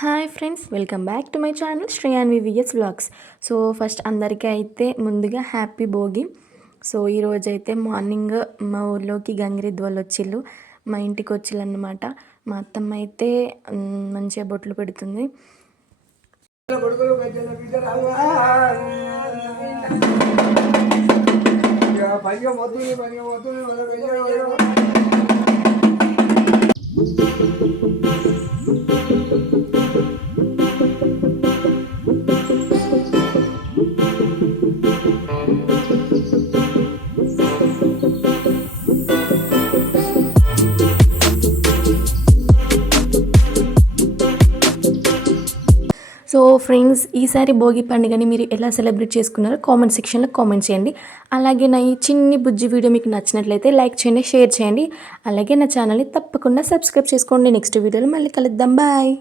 Hi friends, welcome back to my channel Shreyan VVS vlogs. So first అందరికీ అయితే ముందుగా happy Bhogi. So ఈరోజైతే morning మా ఊర్లోకి గంగిరెద్దు వాళ్ళు వచ్చిళ్ళు, మా ఇంటికి వచ్చిళ్ళు అన్నమాట. మా అత్తమ్మ అయితే మంచిగా బొట్లు పెడుతుంది. సో ఫ్రెండ్స్, ఈసారి భోగి పండుగని మీరు ఎలా సెలబ్రేట్ చేసుకున్నారో కామెంట్ సెక్షన్లో కామెంట్ చేయండి. అలాగే నా ఈ చిన్ని బుజ్జి వీడియో మీకు నచ్చినట్లయితే లైక్ చేయండి, షేర్ చేయండి. అలాగే నా ఛానల్ని తప్పకుండా సబ్స్క్రైబ్ చేసుకోండి. నెక్స్ట్ వీడియోలో మళ్ళీ కలుద్దాం. బాయ్.